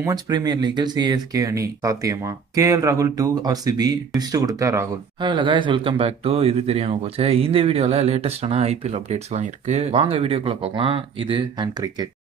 Women's premier லீக்கில் CSK அணி சாத்தியமா? KL ராகுல் டு ஆர்சிபி ட்விஸ்ட் கொடுத்த ராகுல். Hello guys, welcome back to இது தெரியாம போச்சு. இந்த வீடியோல லேட்டஸ்டான ஐபிஎல் அப்டேட்ஸ்லாம் இருக்கு. வாங்க வீடியோக்குள்ள போகலாம். இது ஹேண்ட் கிரிக்கெட்.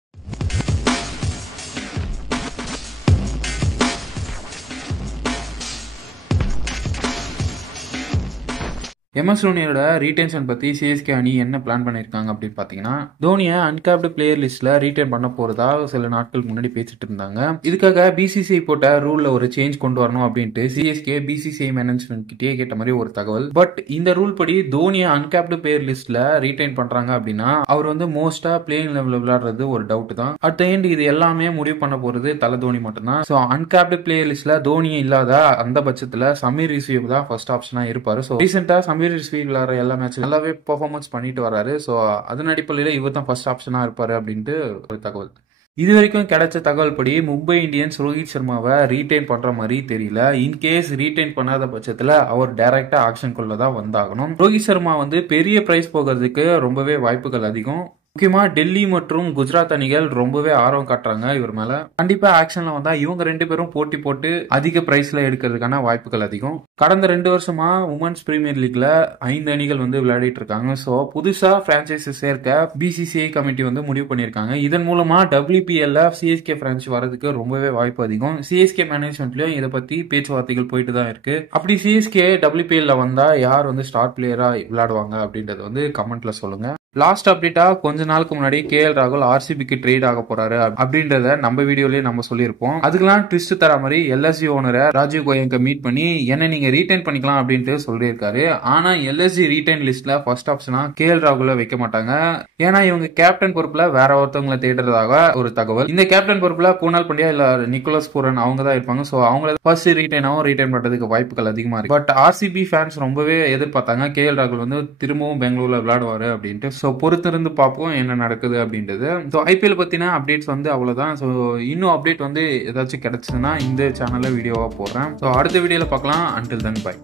எம்எஸ் தோனியோட ரீடென்ஷன் பத்தி சிஎஸ்கே அணி என்ன பிளான் பண்ணிருக்காங்க அப்படின்னு பாத்தீங்கன்னா, தோனியை அன்கேப்டு பிளேயர் லிஸ்ட்ல ரீடைன் பண்ண போறதா சில நாட்களுக்கு முன்னாடி பேசிட்டு இருந்தாங்க. இதுக்காக பிசிசிஐ போட்ட ரூல்ல ஒரு சேஞ்ச் கொண்டு வரணும் அப்படின்ட்டு சிஎஸ்கே பிசிசிஐ மேனேஜ்மெண்ட் கிட்டே கேட்ட மாதிரி ஒரு தகவல். பட் இந்த ரூல் படி தோனியை அன்கேப்டு பிளேயர் லிஸ்ட்ல ரீடைன் பண்றாங்க அப்படின்னா அவர் வந்து மோஸ்டா பிளேயிங் லெவல்ல விளையாடுறது ஒரு டவுட் தான். அட் த எண்ட் இது எல்லாமே முடிவு பண்ண போறது தலை தோனி மட்டும்தான். ஸோ அன்கேப்டு பிளேயர் லிஸ்ட்ல தோனி இல்லாத அந்த பட்சத்துல சமீர் ரிஷிவ் தான் ஃபர்ஸ்ட் ஆப்ஷனா இருப்பாரு. ஸோ ரீசெண்டா விளையாடுற எல்லா மேட்ச் நல்லாவே பெர்ஃபார்மன்ஸ் பண்ணிட்டு வராரு. ஸோ அதன் அடிப்படையில் இவர் தான் ஃபர்ஸ்ட் ஆப்ஷனா இருப்பாரு அப்படின்ட்டு ஒரு தகவல். இது வரைக்கும் கிடைச்ச தகவல் படி மும்பை இந்தியன்ஸ் ரோஹித் சர்மாவை ரீடைன் பண்ற மாதிரி தெரியல. இன்கேஸ் ரீடைன் பண்ணாத பட்சத்துல அவர் டைரக்டா ஆக்ஷன் கொள்ள தான் வந்தாகணும். ரோஹித் சர்மா வந்து பெரிய பிரைஸ் போகிறதுக்கு ரொம்பவே வாய்ப்புகள் அதிகம். முக்கியமா டெல்லி மற்றும் குஜராத் அணிகள் ரொம்பவே ஆர்வம் காட்டுறாங்க இவர் மேல. கண்டிப்பா ஆக்ஷன்ல வந்தா இவங்க ரெண்டு பேரும் போட்டி போட்டு அதிக பிரைஸ்ல எடுக்கிறதுக்கான வாய்ப்புகள் அதிகம். கடந்த 2 வருஷமா உமன்ஸ் பிரீமியர் லீக்ல 5 அணிகள் வந்து விளையாடிட்டு இருக்காங்க. சோ புதுசா பிரான்சைஸ் சேர்க்க பிசிசிஐ கமிட்டி வந்து முடிவு பண்ணிருக்காங்க. இதன் மூலமா WPL சிஎஸ்கே பிரான்ச் வரதுக்கு ரொம்பவே வாய்ப்பு அதிகம். சிஎஸ்கே மேனேஜ்மெண்ட்லயும் இதை பத்தி பேச்சுவார்த்தைகள் போயிட்டு தான் இருக்கு. அப்படி சிஎஸ்கே WPL வந்தா யார் வந்து ஸ்டார் பிளேயரா விளையாடுவாங்க அப்படின்றத வந்து கமெண்ட்ல சொல்லுங்க. லாஸ்ட் அப்டேட்டா கொஞ்ச நாளுக்கு முன்னாடி கேஎல் ராகுல் ஆர்சிபிக்கு ட்ரேட் ஆக போறாரு அப்படின்றத நம்ம வீடியோலயே நம்ம சொல்லியிருப்போம். அதுக்கெல்லாம் ட்விஸ்ட் தர மாதிரி எல்எஸ்ஜி ஓனரை ராஜீவ் கோயங்க மீட் பண்ணி என்ன நீங்க ரீடைன் பண்ணிக்கலாம் அப்படின்ட்டு சொல்லியிருக்காரு. ஆனா எல்எஸ்ஜி ரீடைன் லிஸ்ட்ல ஃபர்ஸ்ட் ஆப்ஷனா கேஎல் ராகுல வைக்க மாட்டாங்க. ஏன்னா இவங்க கேப்டன் பொறுப்புல வேற ஒருத்தவங்களை தேடுறதாக ஒரு தகவல். இந்த கேப்டன் பொறுப்புல பூனால் பண்டியா இல்ல நிக்கோலஸ் பூரன் அவங்க தான் இருப்பாங்க. சோ அவங்கள ஃபர்ஸ்ட் ரீடைன் பண்றதுக்கு வாய்ப்புகள் அதிகமா இருக்கு. பட் ஆர்சிபி ஃபேன்ஸ் ரொம்பவே எதிர்பார்த்தாங்க கேஎல் ராகுல் வந்து திரும்பவும் பெங்களூர்ல விளையாடுவாரு அப்படின்ட்டு. ஸோ பொறுத்திருந்து பார்ப்போம் என்ன நடக்குது அப்படின்றது. ஸோ ஐபிஎல் பத்தின அப்டேட்ஸ் வந்து அவ்வளவுதான். ஸோ இன்னும் அப்டேட் வந்து ஏதாச்சும் கிடைச்சதுன்னா இந்த சேனல்ல வீடியோவா போடுறேன். ஸோ அடுத்த வீடியோல பார்க்கலாம். Until then by.